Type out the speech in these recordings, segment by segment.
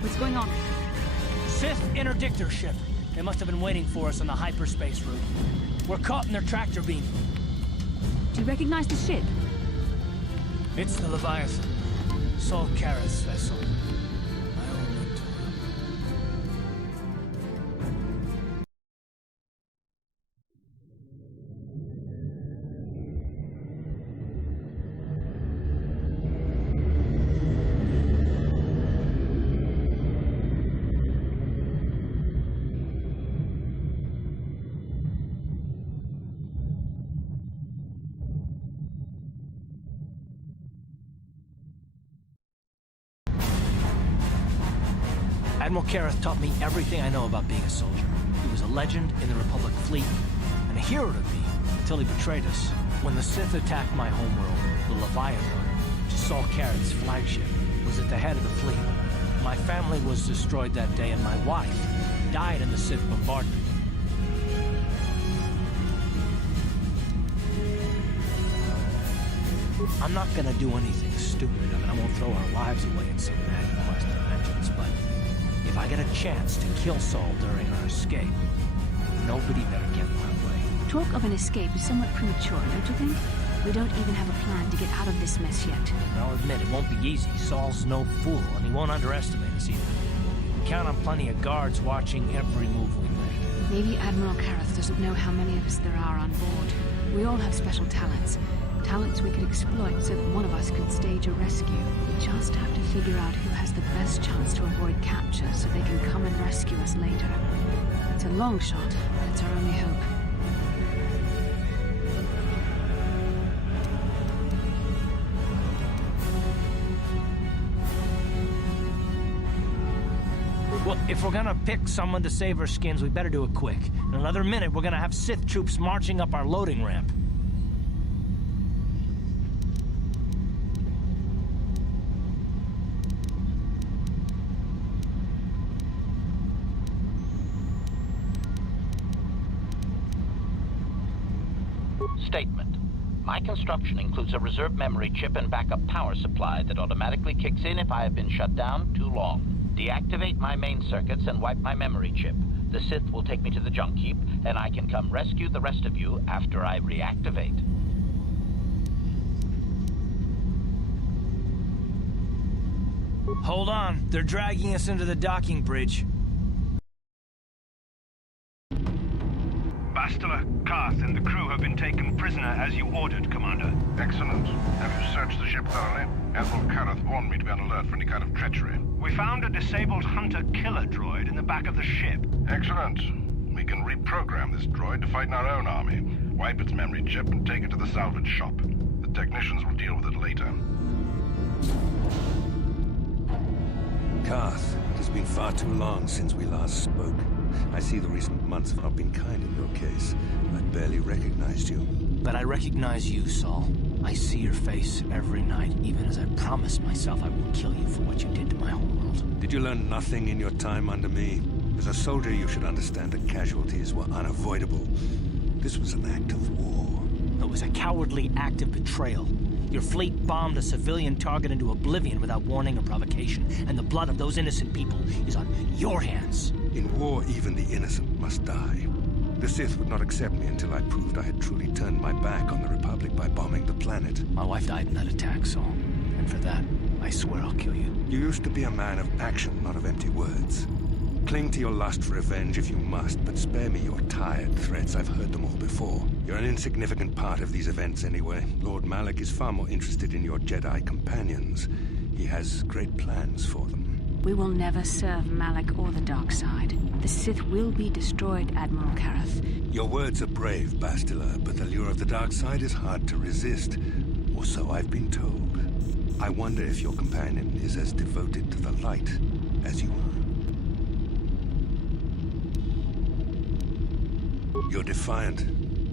What's going on? Sith interdictor ship. They must have been waiting for us on the hyperspace route. We're caught in their tractor beam. Do you recognize the ship? It's the Leviathan. Saul Kara's vessel. My own mentor. Admiral Kareth taught me everything I know about being a soldier. He was a legend in the Republic fleet, and a hero to me until he betrayed us. When the Sith attacked my homeworld, the Leviathan, which is Saul Kareth's flagship, was at the head of the fleet. My family was destroyed that day, and my wife died in the Sith bombardment. I'm not gonna do anything stupid. I mean, I won't throw our lives away in some mad quest of vengeance, but if I get a chance to kill Saul during our escape, nobody better get in my way. Talk of an escape is somewhat premature, don't you think? We don't even have a plan to get out of this mess yet. I'll admit, it won't be easy. Saul's no fool, and he won't underestimate us either. We count on plenty of guards watching every move we make. Maybe Admiral Kareth doesn't know how many of us there are on board. We all have special talents. Talents we could exploit so that one of us could stage a rescue. We just have to figure out who has the best chance to avoid capture so they can come and rescue us later. It's a long shot, but it's our only hope. Well, if we're gonna pick someone to save our skins, we better do it quick. In another minute, we're gonna have Sith troops marching up our loading ramp. Statement. My construction includes a reserve memory chip and backup power supply that automatically kicks in if I have been shut down too long. Deactivate my main circuits and wipe my memory chip. The Sith will take me to the junk heap, and I can come rescue the rest of you after I reactivate. Hold on, they're dragging us into the docking bridge. Bastila, Karth, and the crew have been taken prisoner as you ordered, Commander. Excellent. Have you searched the ship thoroughly? Admiral Kareth warned me to be on alert for any kind of treachery. We found a disabled hunter-killer droid in the back of the ship. Excellent. We can reprogram this droid to fight in our own army, wipe its memory chip, and take it to the salvage shop. The technicians will deal with it later. Karth, it has been far too long since we last spoke. I see the recent months have not been kind in your case. I barely recognized you. But I recognize you, Saul. I see your face every night, even as I promised myself I would kill you for what you did to my homeworld. Did you learn nothing in your time under me? As a soldier, you should understand that casualties were unavoidable. This was an act of war. It was a cowardly act of betrayal. Your fleet bombed a civilian target into oblivion without warning or provocation, and the blood of those innocent people is on your hands. In war, even the innocent must die. The Sith would not accept me until I proved I had truly turned my back on the Republic by bombing the planet. My wife died in that attack, Saul. And for that, I swear I'll kill you. You used to be a man of action, not of empty words. Cling to your lust for revenge if you must, but spare me your tired threats. I've heard them all before. You're an insignificant part of these events anyway. Lord Malak is far more interested in your Jedi companions. He has great plans for them. We will never serve Malak or the dark side. The Sith will be destroyed, Admiral Kareth. Your words are brave, Bastila, but the lure of the dark side is hard to resist. Or so I've been told. I wonder if your companion is as devoted to the light as you are. You're defiant.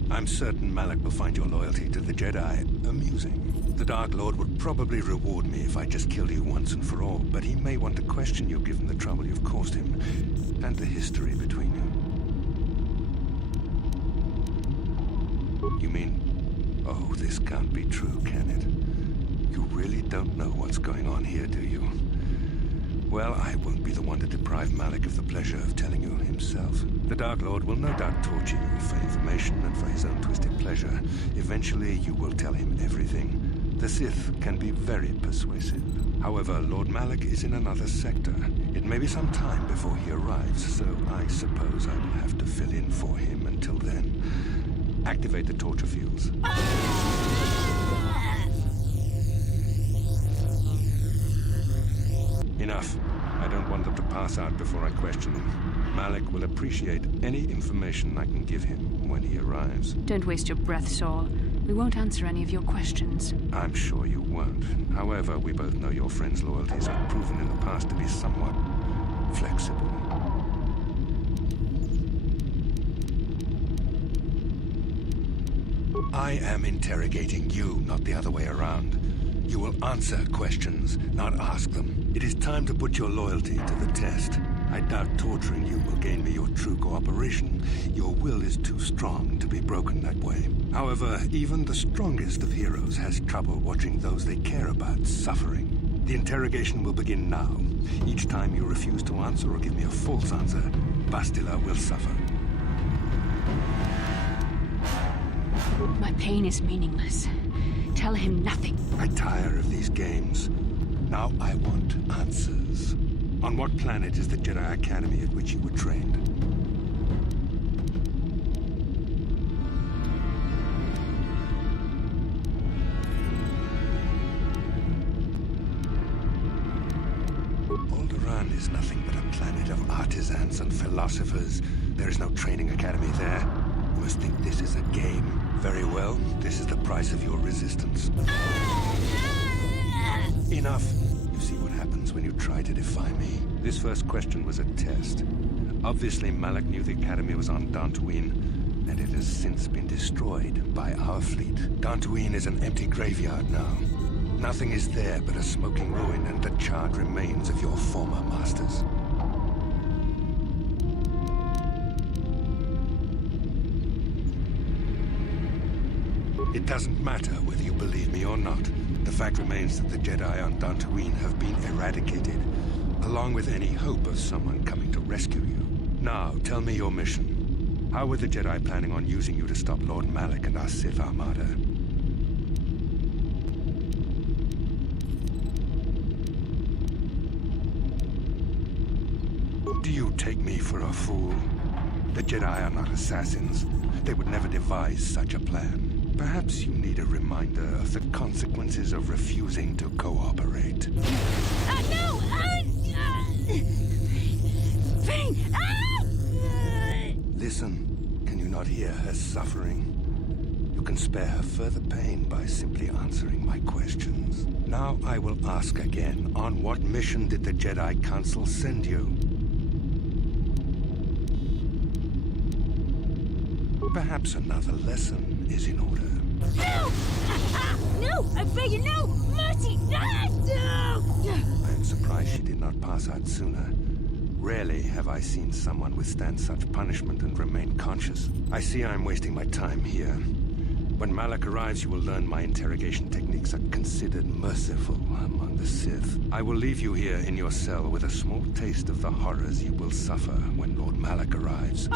I'm certain Malak will find your loyalty to the Jedi amusing. The Dark Lord would probably reward me if I just killed you once and for all, but he may want to question you given the trouble you've caused him, and the history between you. You mean, oh, this can't be true, can it? You really don't know what's going on here, do you? Well, I won't be the one to deprive Malak of the pleasure of telling you himself. The Dark Lord will no doubt torture you for information and for his own twisted pleasure. Eventually, you will tell him everything. The Sith can be very persuasive. However, Lord Malak is in another sector. It may be some time before he arrives, so I suppose I will have to fill in for him until then. Activate the torture fields. Enough. I don't want them to pass out before I question them. Malak will appreciate any information I can give him when he arrives. Don't waste your breath, Saul. We won't answer any of your questions. I'm sure you won't. However, we both know your friend's loyalties have proven in the past to be somewhat flexible. I am interrogating you, not the other way around. You will answer questions, not ask them. It is time to put your loyalty to the test. I doubt torturing you will gain me your true cooperation. Your will is too strong to be broken that way. However, even the strongest of heroes has trouble watching those they care about suffering. The interrogation will begin now. Each time you refuse to answer or give me a false answer, Bastila will suffer. My pain is meaningless. Tell him nothing. I tire of these games. Now I want answers. On what planet is the Jedi Academy at which you were trained? Alderaan is nothing but a planet of artisans and philosophers. There is no training academy there. You must think this is a game. Very well, this is the price of your resistance. Enough. You see what happens when you try to defy me. This first question was a test. Obviously, Malak knew the Academy was on Dantooine, and it has since been destroyed by our fleet. Dantooine is an empty graveyard now. Nothing is there but a smoking ruin and the charred remains of your former masters. It doesn't matter whether you believe me or not. The fact remains that the Jedi on Dantooine have been eradicated, along with any hope of someone coming to rescue you. Now, tell me your mission. How were the Jedi planning on using you to stop Lord Malak and our Sith Armada? Do you take me for a fool? The Jedi are not assassins. They would never devise such a plan. Perhaps you need a reminder of the consequences of refusing to cooperate. No! Finn! Listen, can you not hear her suffering? You can spare her further pain by simply answering my questions. Now I will ask again, on what mission did the Jedi Council send you? Perhaps another lesson is in order. No! No! I beg you, no! Mercy! No! I am surprised she did not pass out sooner. Rarely have I seen someone withstand such punishment and remain conscious. I see I'm wasting my time here. When Malak arrives, you will learn my interrogation techniques are considered merciful among the Sith. I will leave you here in your cell with a small taste of the horrors you will suffer when Lord Malak arrives.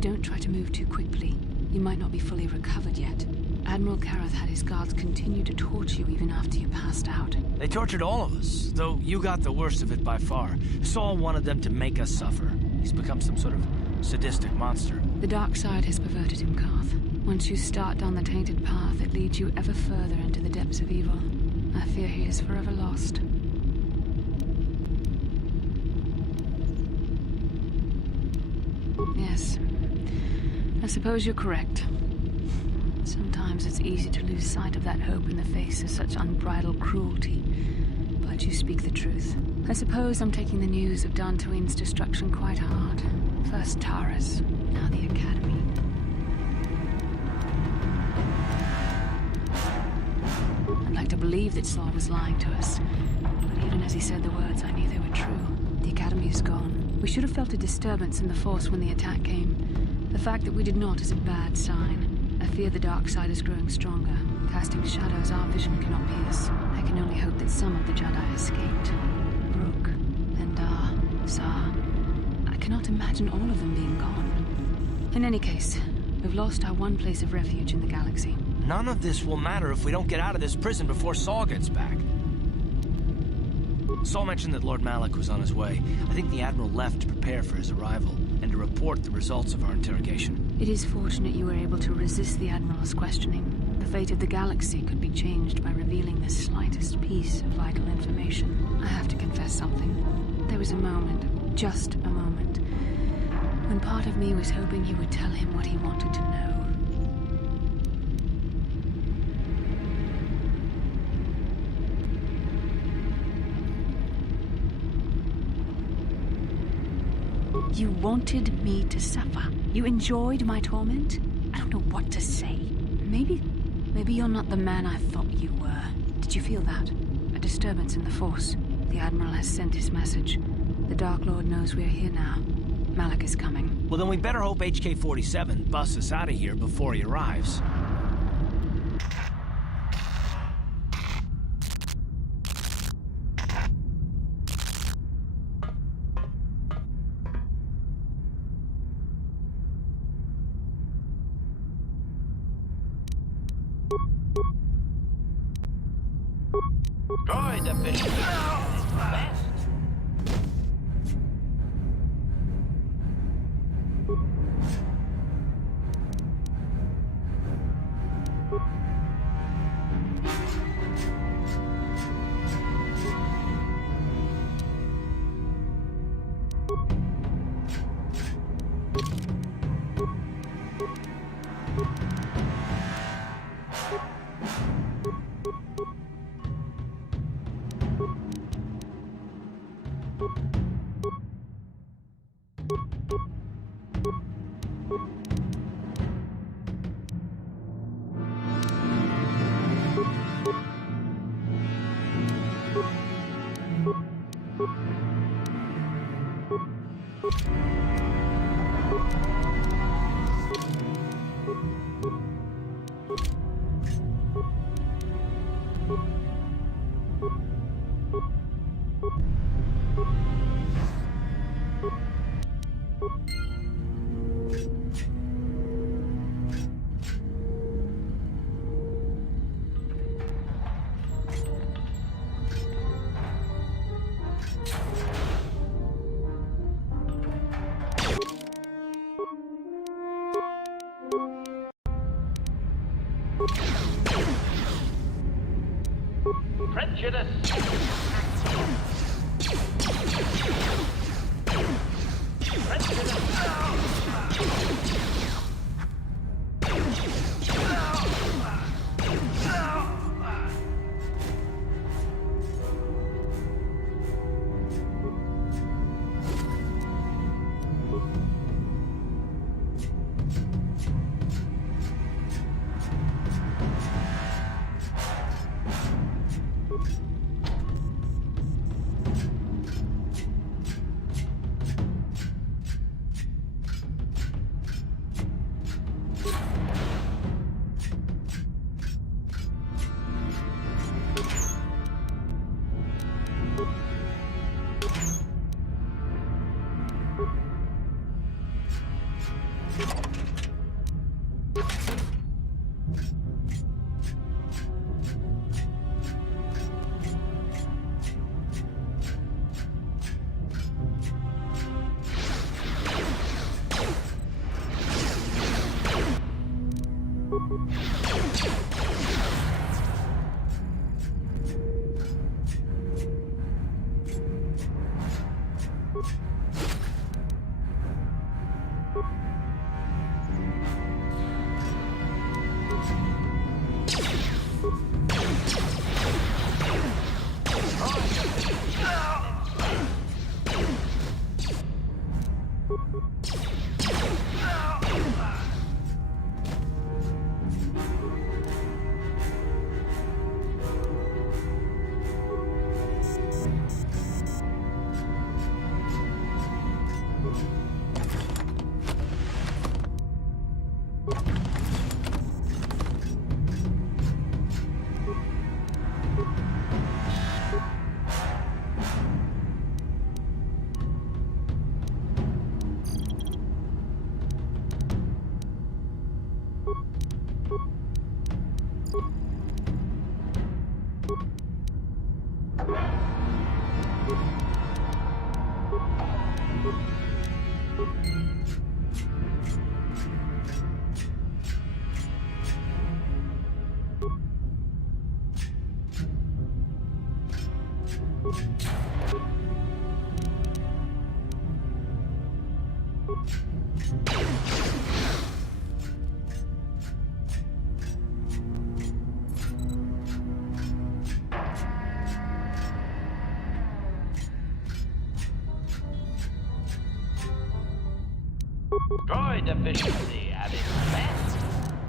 Don't try to move too quickly. You might not be fully recovered yet. Admiral Kareth had his guards continue to torture you even after you passed out. They tortured all of us, though you got the worst of it by far. Saul wanted them to make us suffer. He's become some sort of sadistic monster. The dark side has perverted him, Karth. Once you start down the tainted path, it leads you ever further into the depths of evil. I fear he is forever lost. Yes. I suppose you're correct. Sometimes it's easy to lose sight of that hope in the face of such unbridled cruelty. But you speak the truth. I suppose I'm taking the news of Dantooine's destruction quite hard. First Taurus, now the Academy. I'd like to believe that Saul was lying to us. But even as he said the words, I knew they were true. The Academy is gone. We should have felt a disturbance in the Force when the attack came. The fact that we did not is a bad sign. I fear the dark side is growing stronger, casting shadows our vision cannot pierce. I can only hope that some of the Jedi escaped. Rook, Endar, Zar. I cannot imagine all of them being gone. In any case, we've lost our one place of refuge in the galaxy. None of this will matter if we don't get out of this prison before Saul gets back. Saul mentioned that Lord Malak was on his way. I think the Admiral left to prepare for his arrival and to report the results of our interrogation. It is fortunate you were able to resist the Admiral's questioning. The fate of the galaxy could be changed by revealing the slightest piece of vital information. I have to confess something. There was a moment, just a moment, when part of me was hoping you would tell him what he wanted to know. You wanted me to suffer. You enjoyed my torment? I don't know what to say. Maybe you're not the man I thought you were. Did you feel that? A disturbance in the Force. The Admiral has sent his message. The Dark Lord knows we're here now. Malak is coming. Well, then we better hope HK-47 busts us out of here before he arrives. Droid efficiency. Best. Prejudice. Droid efficiency at its best.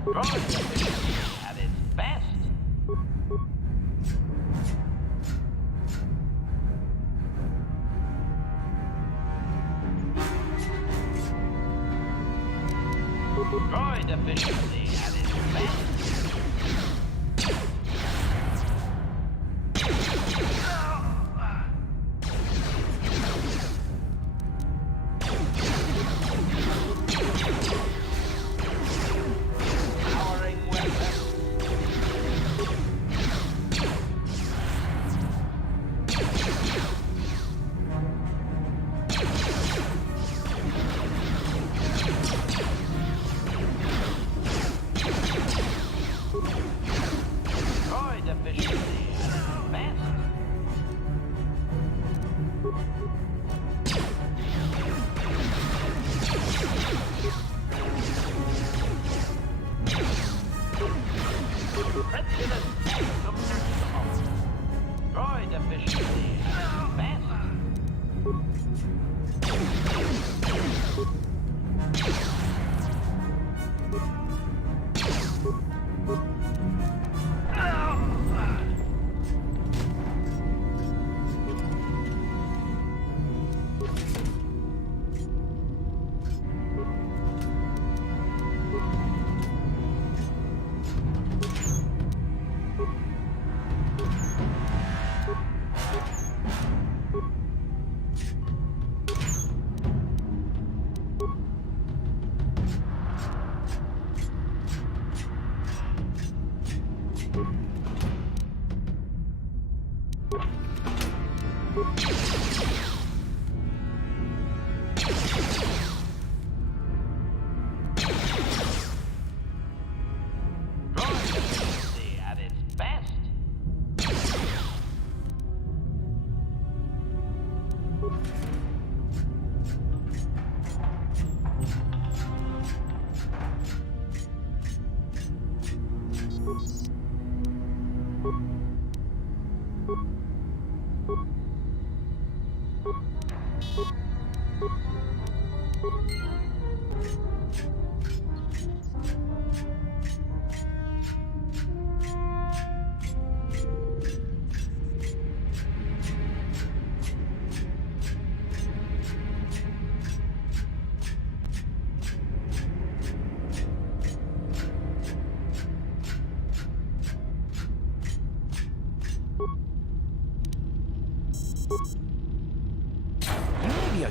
Droid efficiency at its best. Droid efficiency at its best.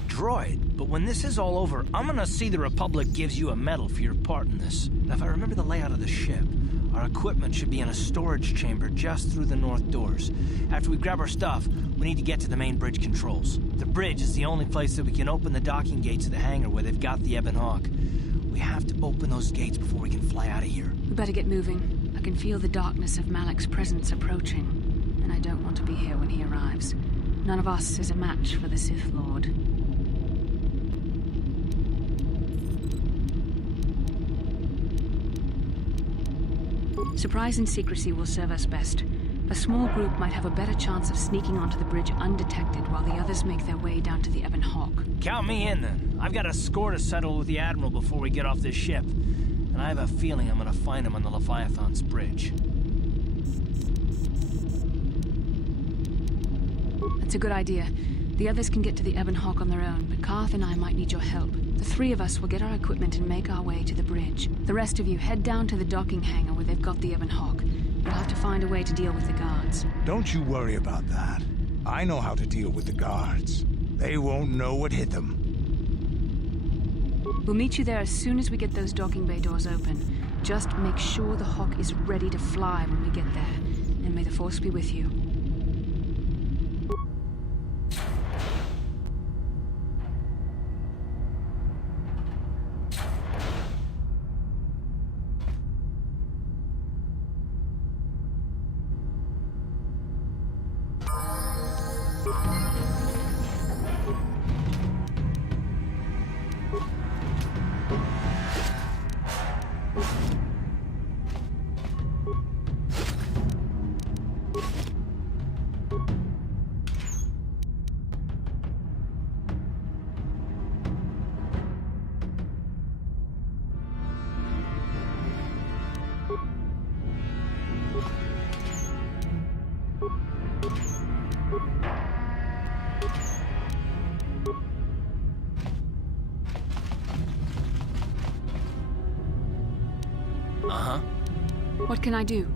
Droid, but when this is all over, I'm gonna see the Republic gives you a medal for your part in this. Now, if I remember the layout of the ship, Our equipment should be in a storage chamber just through the north doors. After we grab our stuff, we need to get to the main bridge controls. The bridge is the only place that we can open the docking gates of the hangar where they've got the Ebon Hawk. We have to open those gates before we can fly out of here. We better get moving. I can feel the darkness of Malik's presence approaching, and I don't want to be here when he arrives. None of us is a match for the Sith Lord. Surprise and secrecy will serve us best. A small group might have a better chance of sneaking onto the bridge undetected while the others make their way down to the Ebon Hawk. Count me in, then. I've got a score to settle with the Admiral before we get off this ship. And I have a feeling I'm gonna find him on the Leviathan's bridge. That's a good idea. The others can get to the Ebon Hawk on their own, but Karth and I might need your help. The three of us will get our equipment and make our way to the bridge. The rest of you head down to the docking hangar where they've got the Ebon Hawk. You'll have to find a way to deal with the guards. Don't you worry about that. I know how to deal with the guards. They won't know what hit them. We'll meet you there as soon as we get those docking bay doors open. Just make sure the Hawk is ready to fly when we get there. And may the Force be with you. Uh-huh. What can I do?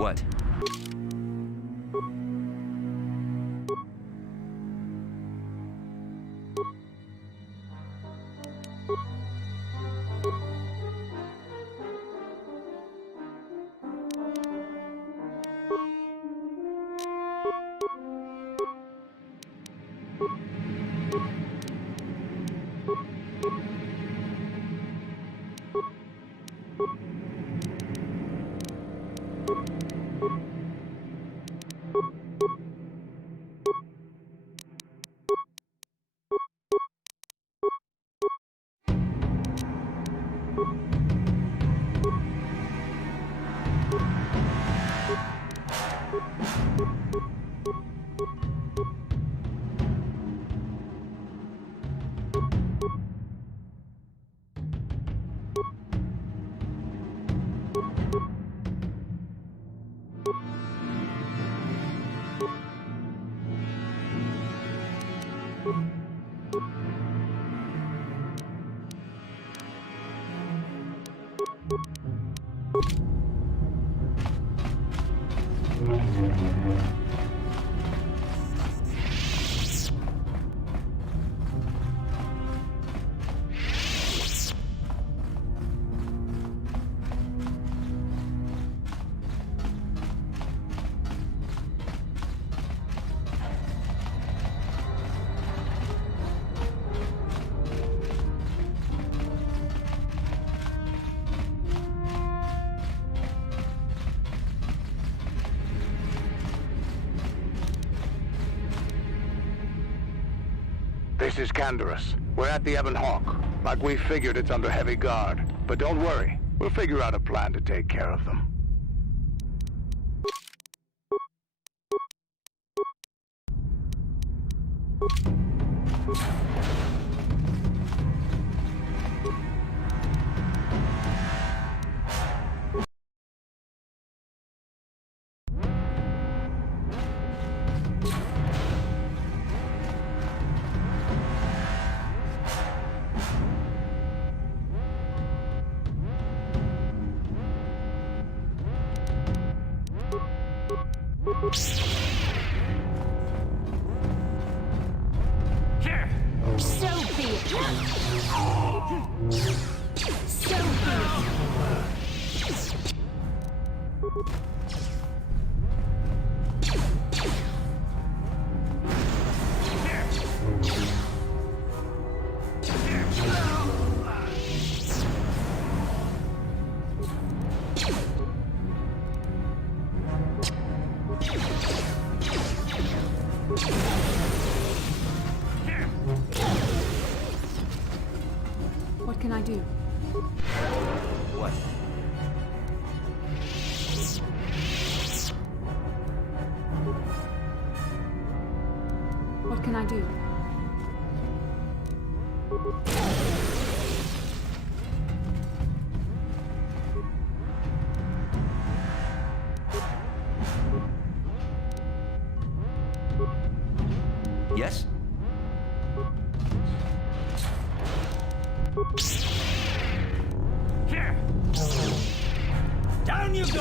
What? This is Canderous. We're at the Ebon Hawk. Like we figured, it's under heavy guard. But don't worry, we'll figure out a plan to take care of them. So be it. So be What can I do? What? What can I do? Yes? Here! Down you go!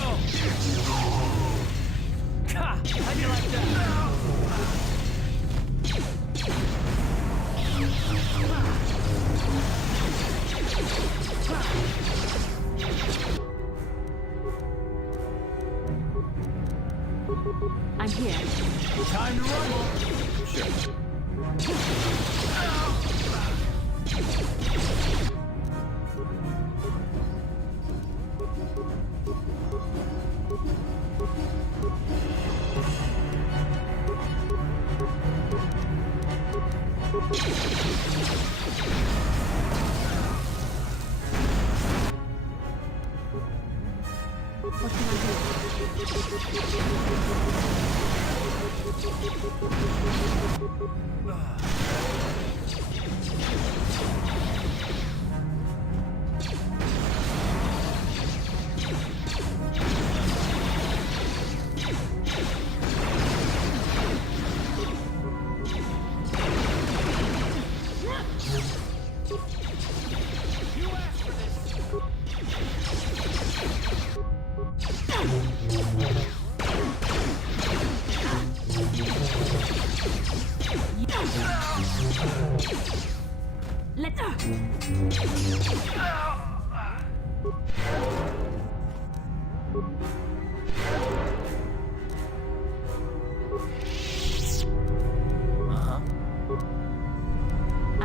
Ha! How do you like that? I'm here. Time to run! Sure. What can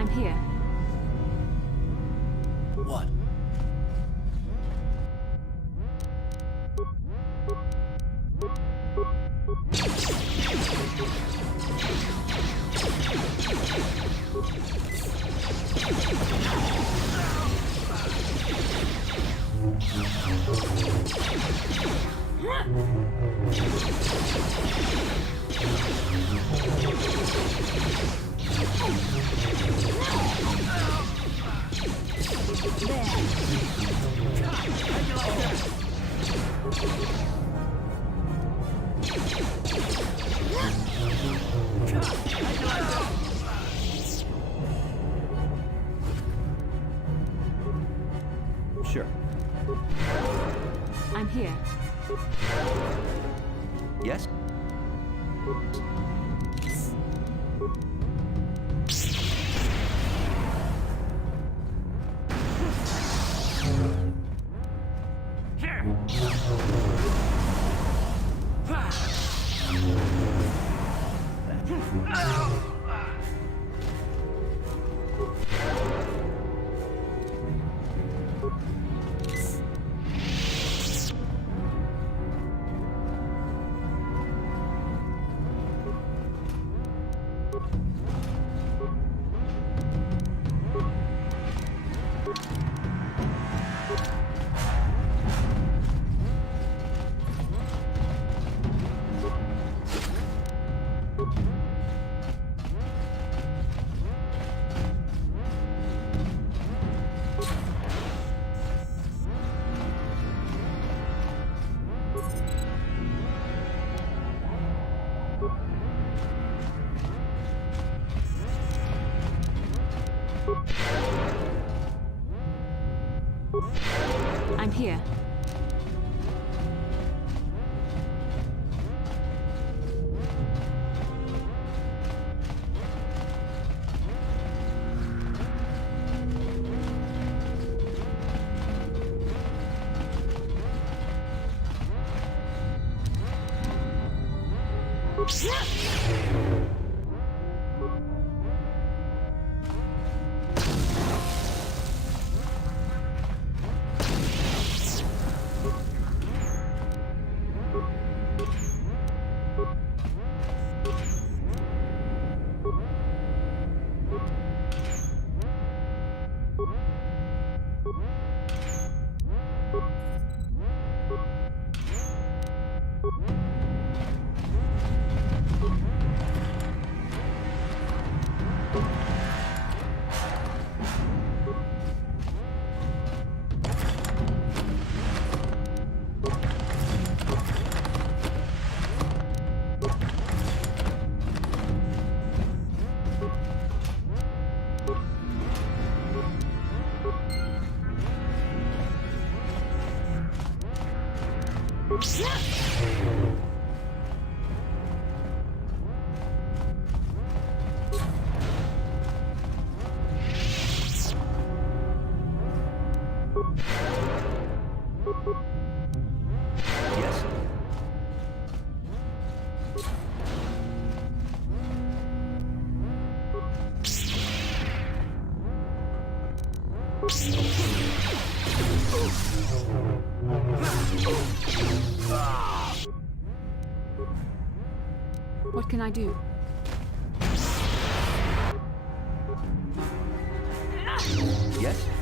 I'm here. What? Sure. I'm here. Yes? I'm here. Yes. What can I do? Yes?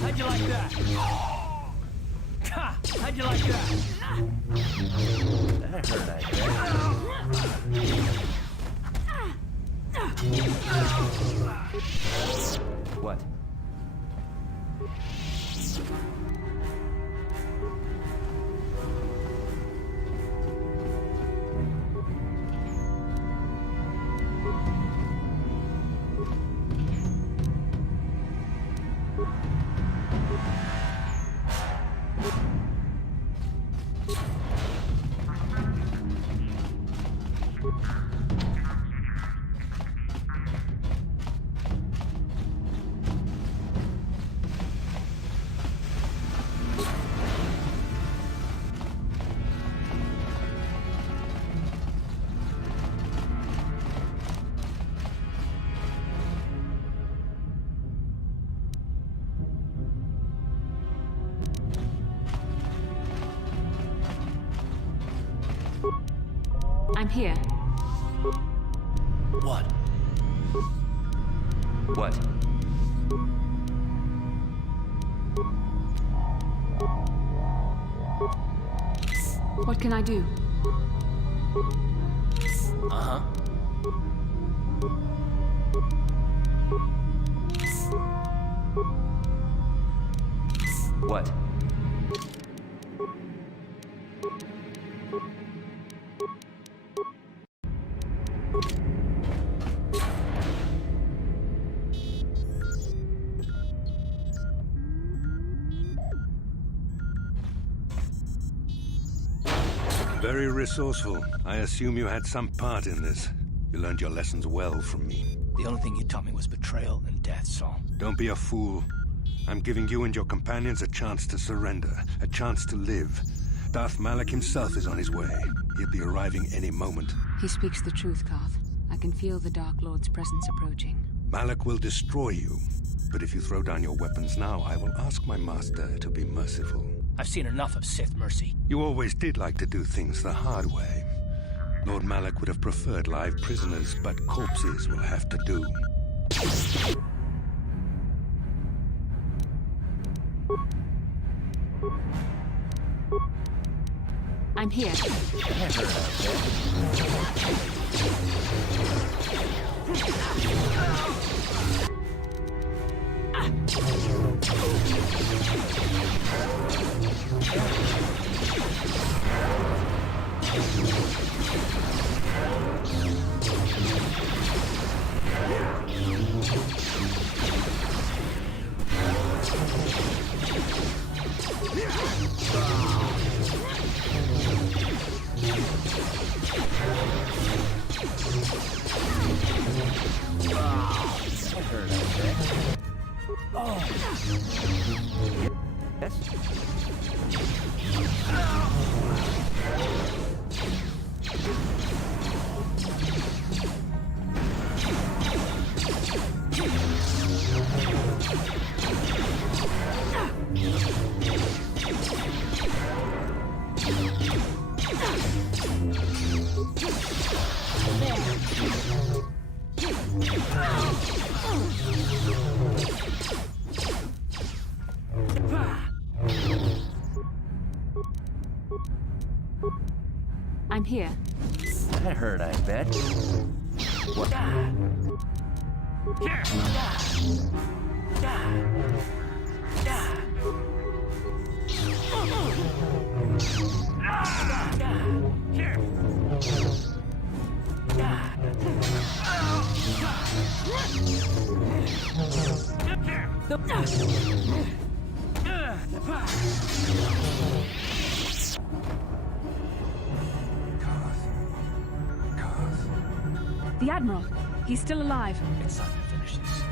How'd you like that? How'd you like that? That hurt, I bet. What? I'm here. What? What? What can I do? Uh-huh. What? Very resourceful. I assume you had some part in this. You learned your lessons well from me. The only thing you taught me was betrayal and death, Saul. Don't be a fool. I'm giving you and your companions a chance to surrender, a chance to live. Darth Malak himself is on his way. He'll be arriving any moment. He speaks the truth, Karth. I can feel the Dark Lord's presence approaching. Malak will destroy you. But if you throw down your weapons now, I will ask my master to be merciful. I've seen enough of Sith mercy. You always did like to do things the hard way. Lord Malak would have preferred live prisoners, but corpses will have to do. I'm here. I'm here. That hurt, I bet. What? The Admiral. He's still alive. It's time to finish this.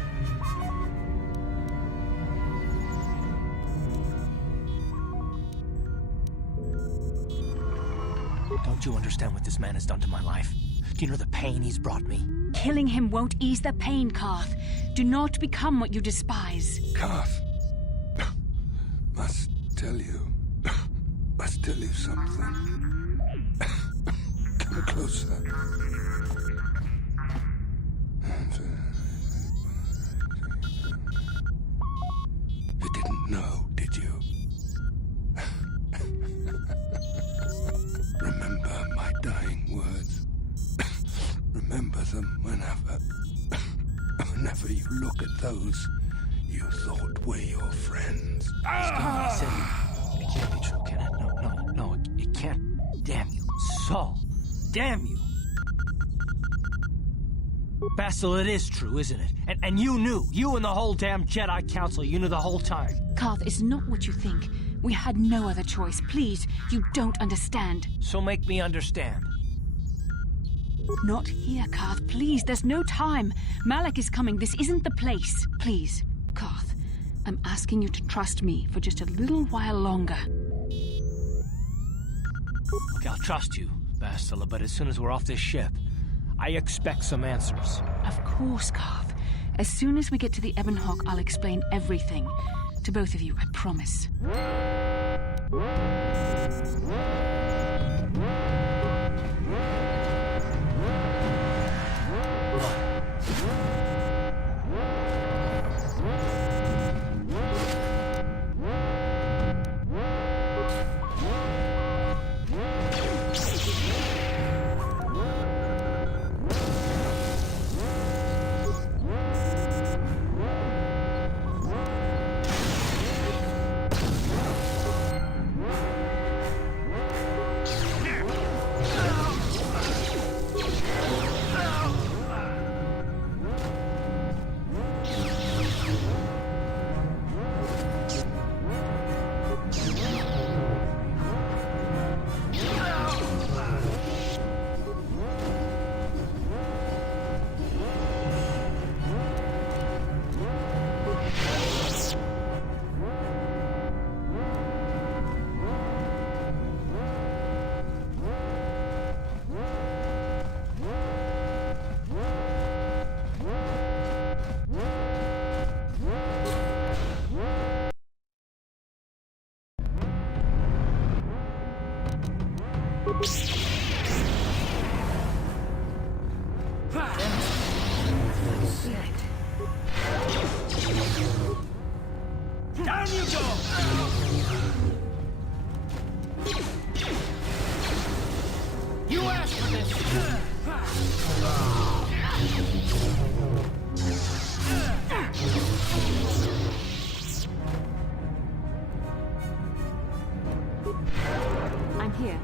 Don't you understand what this man has done to my life? Do you know the pain he's brought me? Killing him won't ease the pain, Karth. Do not become what you despise. Karth. Must tell you something. Come closer. You didn't know, did you? Remember my dying words. Remember them whenever you look at those you thought were your friends. It can't be true, can it? No, it can't. Damn you, Saul. Damn you. Bastel, it is true, isn't it? And you knew. You and the whole damn Jedi Council, you knew the whole time. Karth, it's not what you think. We had no other choice. Please, you don't understand. So make me understand. Not here, Karth. Please, there's no time. Malak is coming. This isn't the place. Please, Karth, I'm asking you to trust me for just a little while longer. Okay, I'll trust you, Bastila, but as soon as we're off this ship, I expect some answers. Of course, Karth. As soon as we get to the Ebon Hawk, I'll explain everything. To both of you, I promise. Down you go! You asked for this! I'm here.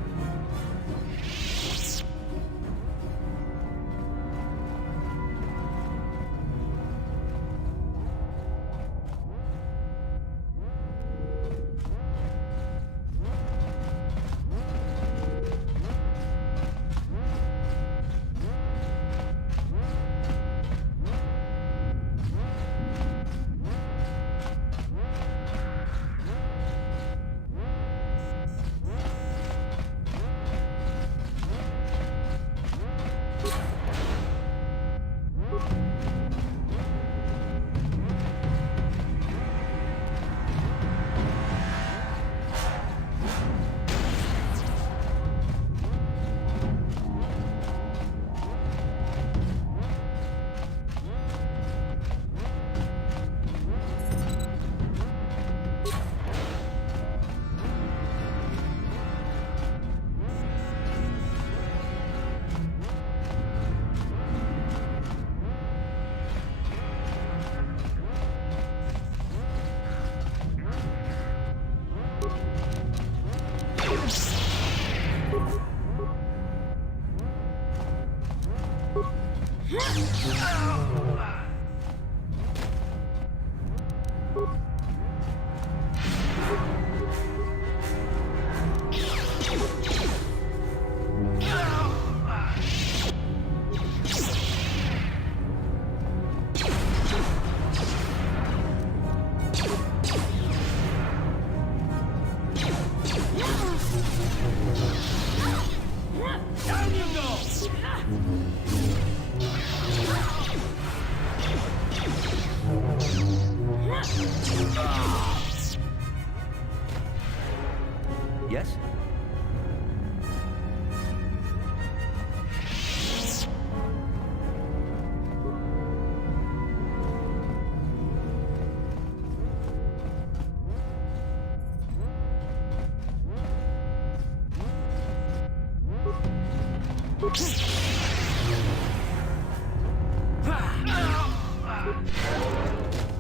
Yes?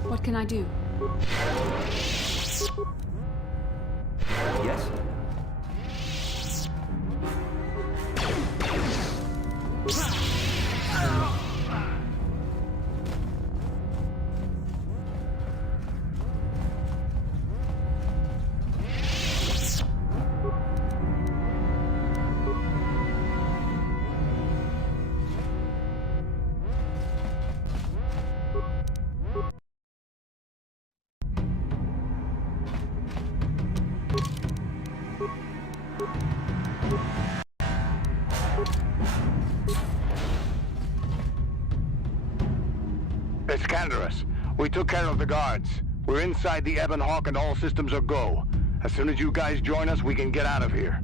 What can I do? Yes? It's Canderous. We took care of the guards. We're inside the Ebon Hawk and all systems are go. As soon as you guys join us, we can get out of here.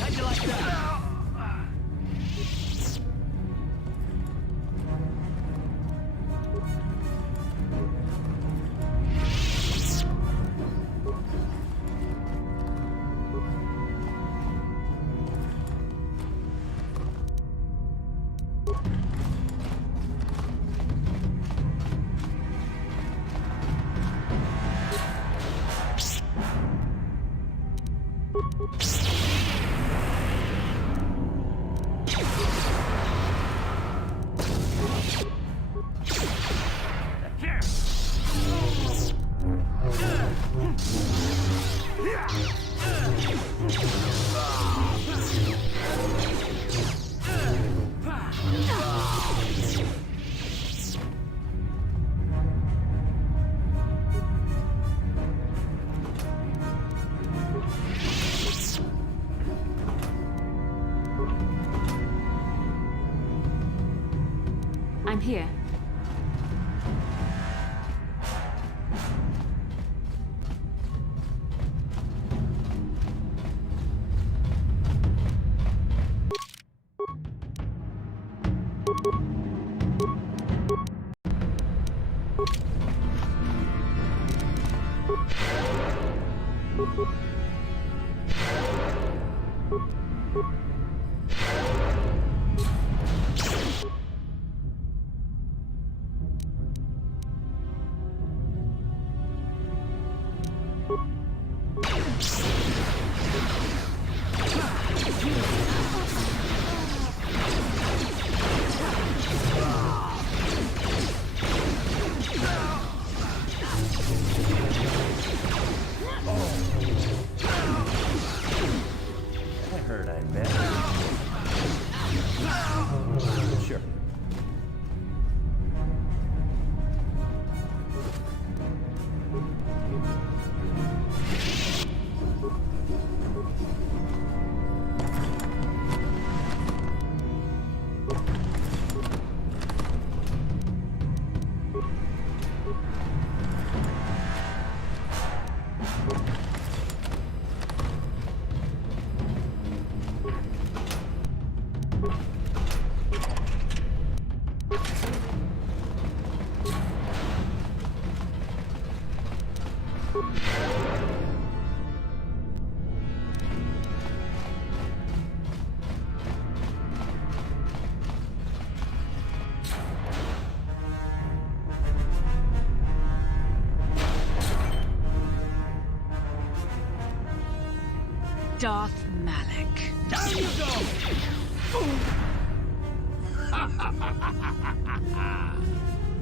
How'd you like that? here. That hurt, I bet. Sure. Darth Malak. Down you go!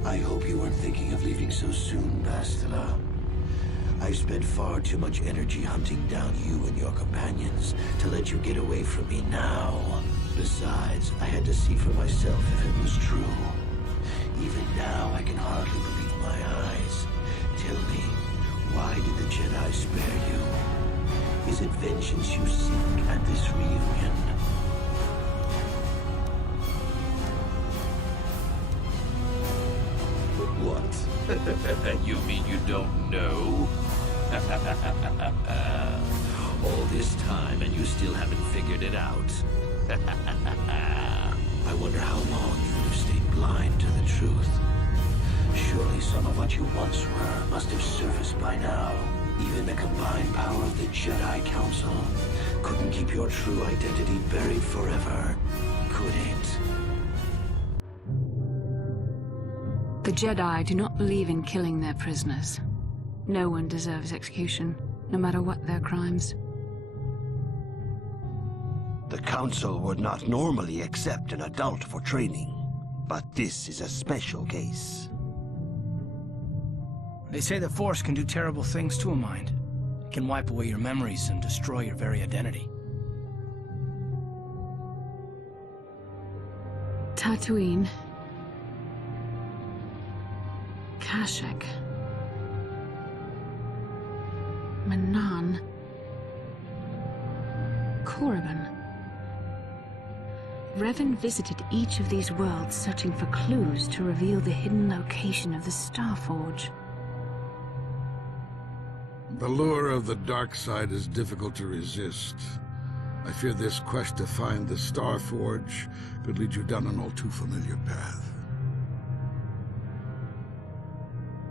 I hope you weren't thinking of leaving so soon, Bastila. I've spent far too much energy hunting down you and your companions to let you get away from me now. Besides, I had to see for myself if it was true. Even now, I can hardly believe my eyes. Tell me, why did the Jedi spare you? Is it vengeance you seek at this reunion? What? You mean you don't know? All this time and you still haven't figured it out. I wonder how long you would have stayed blind to the truth. Surely some of what you once were must have surfaced by now. Even the combined power of the Jedi Council couldn't keep your true identity buried forever, could it? The Jedi do not believe in killing their prisoners. No one deserves execution, no matter what their crimes. The Council would not normally accept an adult for training, but this is a special case. They say the Force can do terrible things to a mind. It can wipe away your memories and destroy your very identity. Tatooine. Kashyyyk. Manaan. Korriban. Revan visited each of these worlds searching for clues to reveal the hidden location of the Starforge. The lure of the dark side is difficult to resist. I fear this quest to find the Starforge could lead you down an all too familiar path.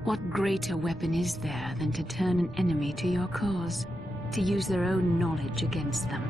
What greater weapon is there than to turn an enemy to your cause, to use their own knowledge against them?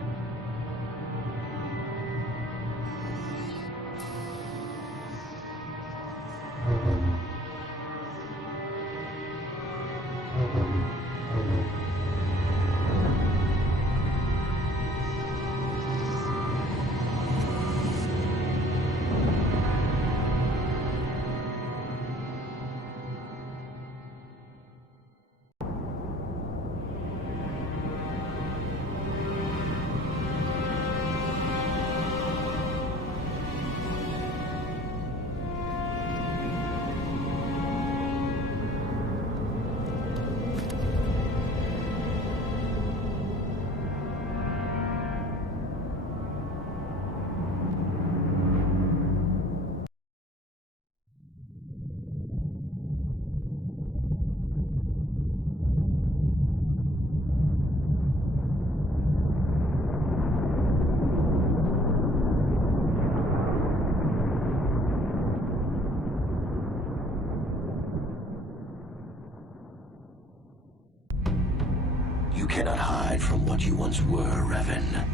cannot hide from what you once were, Revan.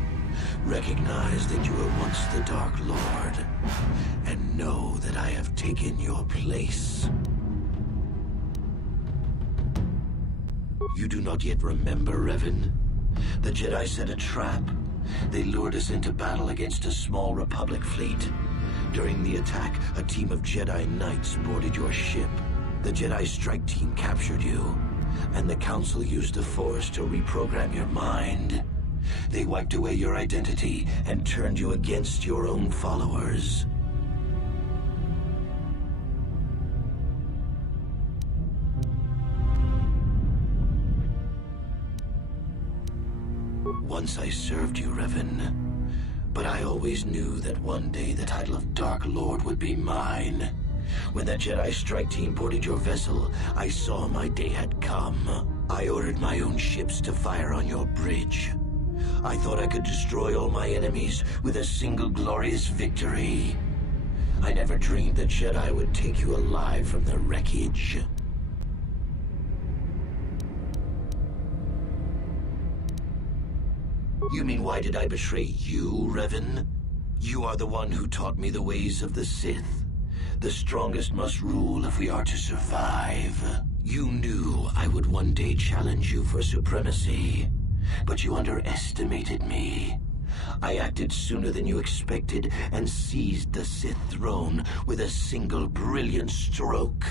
Recognize that you were once the Dark Lord, and know that I have taken your place. You do not yet remember, Revan? The Jedi set a trap. They lured us into battle against a small Republic fleet. During the attack, a team of Jedi Knights boarded your ship. The Jedi strike team captured you, and the Council used the Force to reprogram your mind. They wiped away your identity and turned you against your own followers. Once I served you, Revan. But I always knew that one day the title of Dark Lord would be mine. When the Jedi strike team boarded your vessel, I saw my day had come. I ordered my own ships to fire on your bridge. I thought I could destroy all my enemies with a single glorious victory. I never dreamed the Jedi would take you alive from the wreckage. You mean, why did I betray you, Revan? You are the one who taught me the ways of the Sith. The strongest must rule if we are to survive. You knew I would one day challenge you for supremacy, but you underestimated me. I acted sooner than you expected and seized the Sith throne with a single brilliant stroke.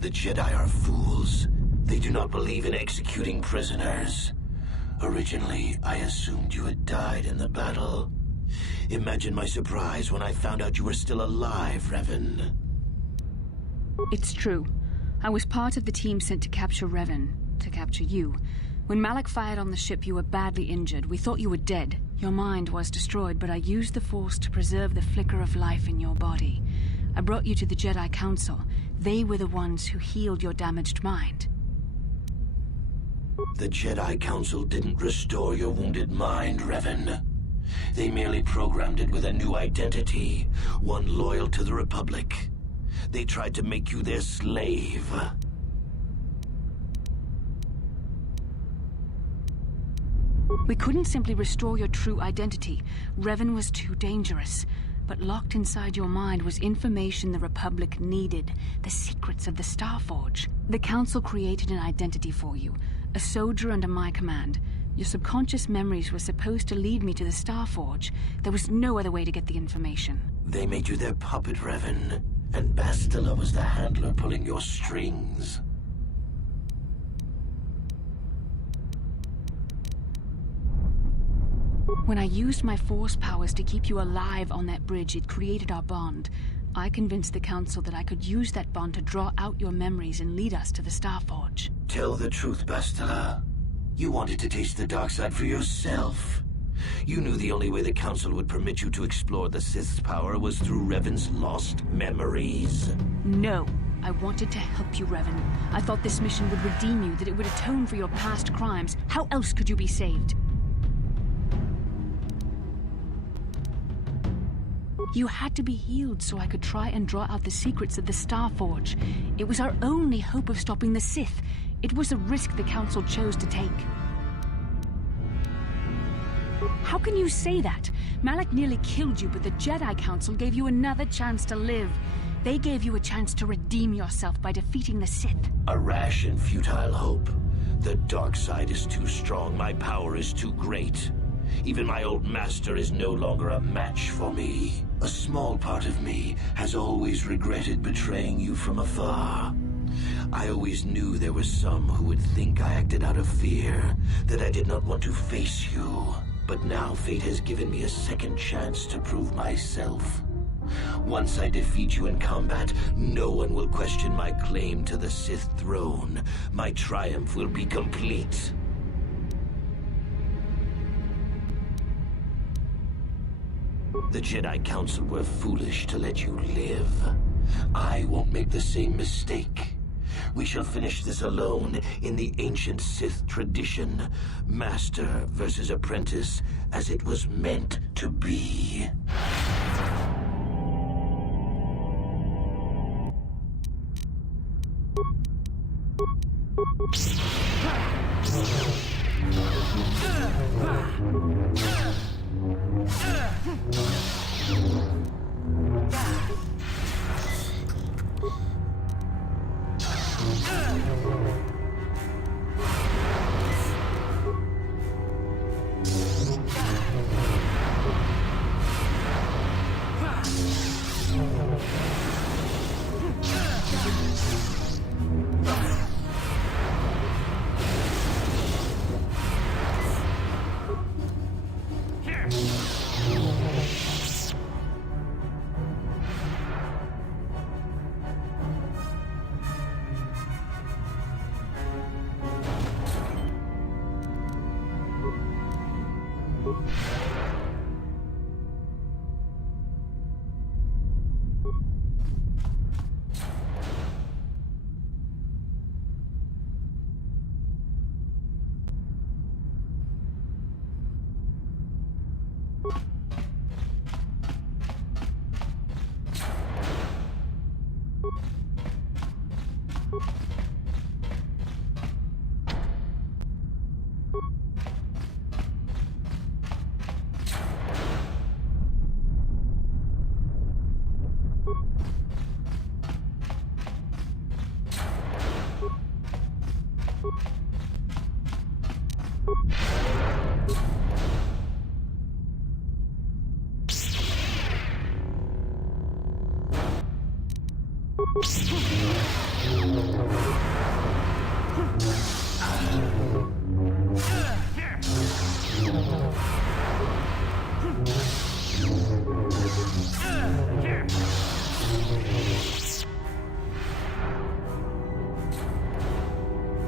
The Jedi are fools. They do not believe in executing prisoners. Originally, I assumed you had died in the battle. Imagine my surprise when I found out you were still alive, Revan. It's true. I was part of the team sent to capture Revan, to capture you. When Malak fired on the ship, you were badly injured. We thought you were dead. Your mind was destroyed, but I used the Force to preserve the flicker of life in your body. I brought you to the Jedi Council. They were the ones who healed your damaged mind. The Jedi Council didn't restore your wounded mind, Revan. They merely programmed it with a new identity, one loyal to the Republic. They tried to make you their slave. We couldn't simply restore your true identity. Revan was too dangerous. But locked inside your mind was information the Republic needed, the secrets of the Starforge. The Council created an identity for you, a soldier under my command. Your subconscious memories were supposed to lead me to the Starforge. There was no other way to get the information. They made you their puppet, Revan, and Bastila was the handler pulling your strings. When I used my Force powers to keep you alive on that bridge, it created our bond. I convinced the Council that I could use that bond to draw out your memories and lead us to the Starforge. Tell the truth, Bastila. You wanted to taste the dark side for yourself. You knew the only way the Council would permit you to explore the Sith's power was through Revan's lost memories. No. I wanted to help you, Revan. I thought this mission would redeem you, that it would atone for your past crimes. How else could you be saved? You had to be healed so I could try and draw out the secrets of the Starforge. It was our only hope of stopping the Sith. It was a risk the Council chose to take. How can you say that? Malak nearly killed you, but the Jedi Council gave you another chance to live. They gave you a chance to redeem yourself by defeating the Sith. A rash and futile hope. The dark side is too strong, my power is too great. Even my old master is no longer a match for me. A small part of me has always regretted betraying you from afar. I always knew there were some who would think I acted out of fear, that I did not want to face you. But now fate has given me a second chance to prove myself. Once I defeat you in combat, no one will question my claim to the Sith throne. My triumph will be complete. The Jedi Council were foolish to let you live. I won't make the same mistake. We shall finish this alone in the ancient Sith tradition. Master versus apprentice, as it was meant to be.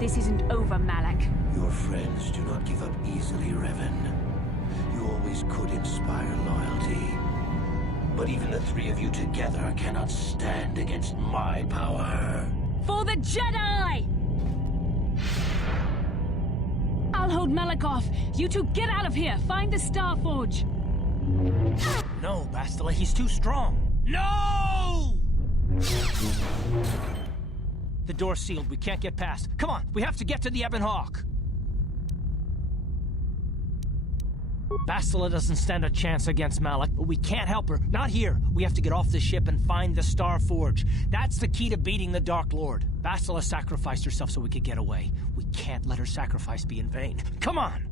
This isn't over, Malak. Your friends do not give up easily, Revan. You always could inspire loyalty. But even the three of you together cannot stand against my power. For the Jedi! I'll hold Malak off. You two get out of here. Find the Star Forge. No, Bastila, he's too strong. No! The door's sealed. We can't get past. Come on, we have to get to the Ebon Hawk. Bastila doesn't stand a chance against Malak, but we can't help her. Not here. We have to get off the ship and find the Star Forge. That's the key to beating the Dark Lord. Bastila sacrificed herself so we could get away. We can't let her sacrifice be in vain. Come on!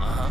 Uh-huh.